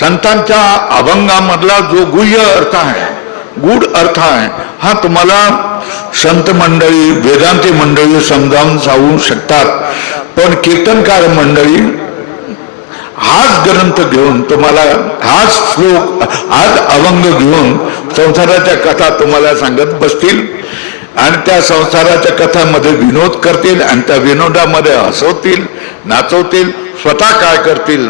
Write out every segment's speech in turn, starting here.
संतांच्या अभंगामधला जो गुह्य अर्थ आहे गूढ अर्थ आहे हा तुम्हाला संत मंडळी वेदांती मंडळी समजावून सांगू शकतात. पण कीर्तनकार मंडळी हाच ग्रंथ घेऊन तुम्हाला हाच श्लोक हाच अभंग घेऊन संसाराच्या कथा तुम्हाला सांगत बसतील. आणि त्या संसाराच्या कथामध्ये विनोद करतील आणि त्या विनोदामध्ये हसवतील नाचवतील स्वतः काय करतील?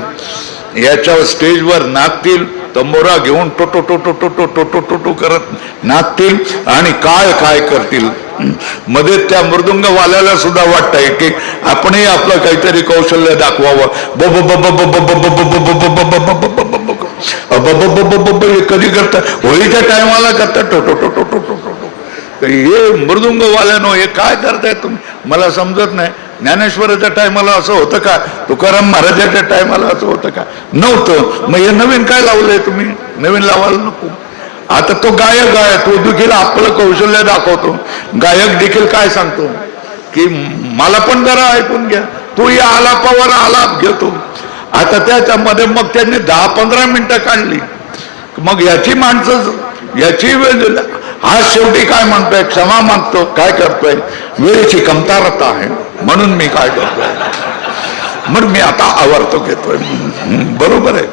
याच्यावर स्टेजवर नाचतील तंबोरा घेऊन टोटो टोटो टोटो टोटो टोटो करत नाचतील आणि काय काय करतील मध्ये त्या मृदुंगवाल्याला सुद्धा वाटतंय की आपणही आपलं काहीतरी कौशल्य दाखवावं ब ब ब कधी करता होळीच्या टायमाला करता टोटो टोटो टोटो टोटो हे मृदुंगवाल्यानो हे काय करताय तुम्ही मला समजत नाही ज्ञानेश्वराच्या टायमाला असं होतं का? तुकाराम महाराजाच्या टायमाला असं होतं का? नव्हतं. मग हे नवीन काय लावलंय तुम्ही? नवीन लावायला नको. आता तो गायक आहे. तो देखील आपलं कौशल्य दाखवतो. गायक देखील काय सांगतो? की मला पण जरा ऐकून घ्या. तो या आलापावर आलाप घेतो. आता त्याच्यामध्ये मग त्यांनी दहा पंधरा मिनिटं काढली. मग याची माणसं याची आज शेवटी काय म्हणतोय क्षमा मागतो काय करतोय? वेळेची कमतरता आहे म्हणून मी काय करतोय? मग मी आता आवर्तो घेतोय बरोबर आहे.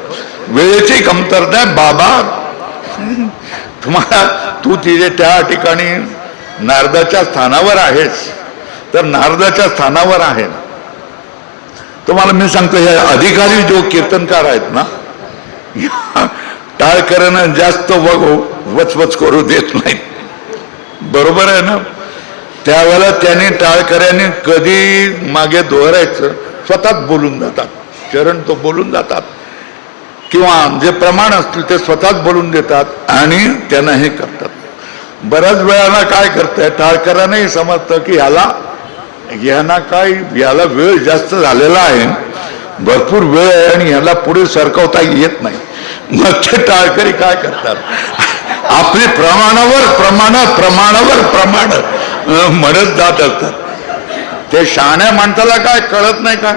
वेळेची कमतरता आहे बाबा. तुम्हाला तू तिथे त्या ठिकाणी नारदाच्या स्थानावर आहेस. तर नारदाच्या स्थानावर आहे तुम्हाला मी सांगतो हे अधिकारी जो कीर्तनकार आहेत ना या टाळकऱ्यांना जास्त वग वचवच करू देत नाही बरोबर आहे ना? त्यावेळेला त्यांनी टाळकऱ्यांनी कधी मागे दोहरायचं स्वतःच बोलून जातात. चरण तो बोलून जातात. किंवा जे प्रमाण असतील ते स्वतःच बोलून देतात आणि त्यांना हे करतात. बऱ्याच वेळाला काय करतंय टाळकऱ्यांनाही समजतं की ह्याला यांना काय याला वेळ जास्त झालेला आहे. भरपूर वेळ आहे आणि याला पुढे सरकवता येत नाही. मग ते टाळकरी काय करतात? आपली प्रमाणावर प्रमाण प्रमाणावर प्रमाण म्हणत जात असतात. ते शहाण्या माणसाला काय कळत नाही का?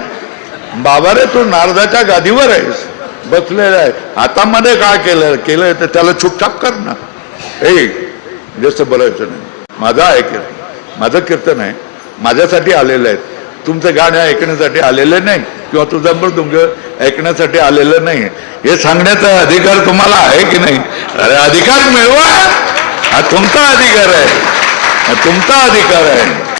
बाबा रे तू नारदाच्या गादीवर आहेस बसलेला आहे. हातामध्ये काय केलं? केलंय तर त्याला छुपछाप कर ना. ए जास्त बोलायचं नाही. माझं आहे कीर्तन माझं कीर्तन आहे. माझ्यासाठी आलेलं आहे. तुमचं गाणं ऐकण्यासाठी आलेलं नाही किंवा तुझं मृदुंग ऐकण्यासाठी आलेलं नाही. हे सांगण्याचा अधिकार तुम्हाला आहे की नाही? अरे अधिकार मिळवा. हा तुमचा अधिकार आहे. हा तुमचा अधिकार आहे.